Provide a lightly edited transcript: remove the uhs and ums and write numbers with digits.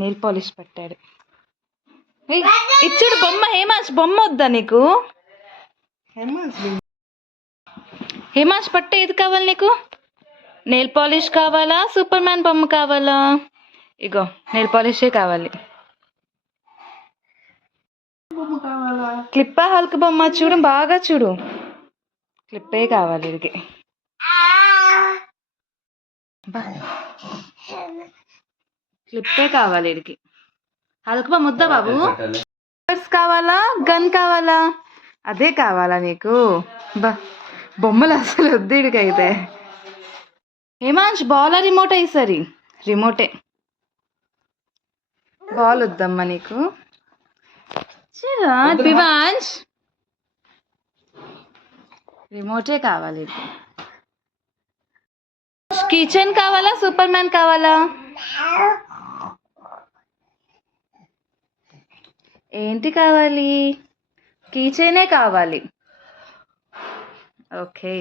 Nail polish పట్టాడు. ఇచ్చాడు బొమ్మ. హేమాంష్ బొమ్మ వద్దా నీకు? హేమాంష్ పట్టే ఏది కావాలి నీకు? నెయిల్ పాలిష్ కావాలా, సూపర్ మ్యాన్ బొమ్మ కావాలా? ఇగో నెయిల్ పాలిషే కావాలి. క్లిప్పా హల్క్ బొమ్మ చూడు, బాగా చూడు. క్లిప్పే కావాలి ఇది. క్లిప్పే కావాలి ఇడికి. హల్క్ బొమ్మ వద్దా బాబు? కావాలా, గన్ కావాలా? అదే కావాలా నీకు? బొమ్మలు అసలు వద్దు ఇడికైతే. హేమాంష్ బాల్ రిమోట్ అయ్యి రిమోటే. బాల్ వద్దమ్మా నీకు. దివాంష్ రిమోటే కావాలి. కిచెన్ కావాలా, సూపర్ మ్యాన్ కావాలా? ఏంటి కావాలి? కిచెనే కావాలి. ఓకే.